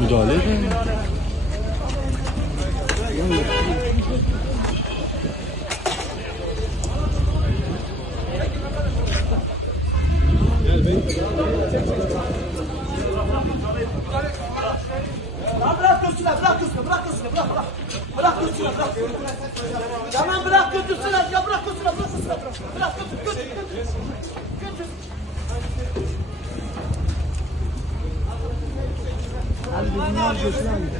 Müdahale edin. Bırak götürsünler, bırak götürsünler, bırak götürsünler, bırak. Bırak götürsünler, bırak. Tamam bırak götürsünler, ya bırak götürsünler, bırak götürsünler. Bırak götür. Götür. Hadi birini al götürelim.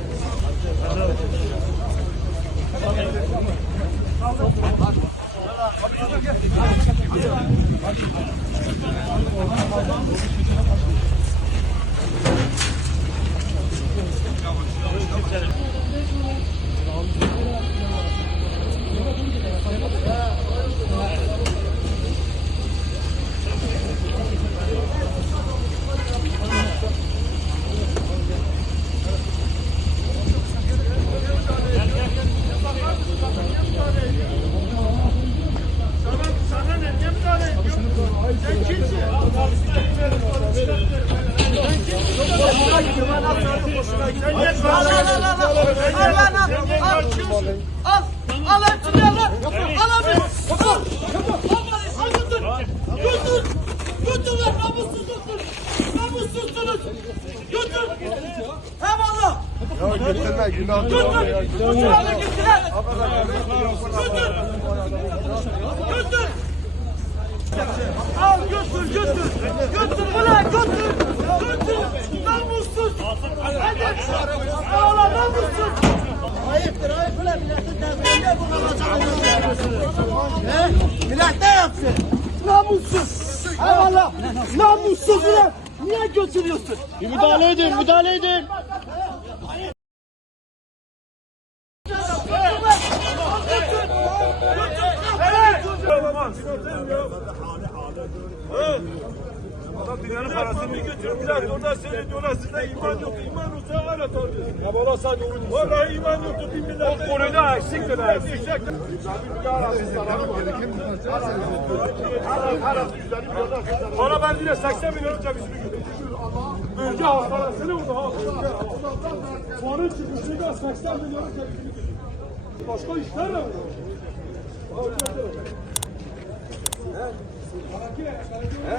Al hepsini al lan. Al abi. Al götür. Götür lan namussuzluktur. Namussuzsunuz. Götür. Hem Allah. Ya getirme günah. Götür. Götür abi gittiler. Götür. Al götür. Götür ulan götür. Namussuz. Hadi. Al ulan namussuz. Ayıptır ulan milletin devriyle bunu alacağını. Millet ne yapsın? Namussuz. Eyvallah. Namussuz ulan. Niye götürüyorsun? Müdahale edin. Adam dünyanın parasını götürmüşler. Orada seyrediyorlar. Sizde iman yok. İman olsa hala tanıyorsun. Ya valla sadece onu diyorsun. Vallahi iman yoktu. Bin millet. O konuda eksiktir. Bana ben yine 80 milyon cebisini götürdüm. Bölge hastanesini vurdu. Sonra çıkışında 80 milyon cebisini götürdüm. Başka işler mi? He?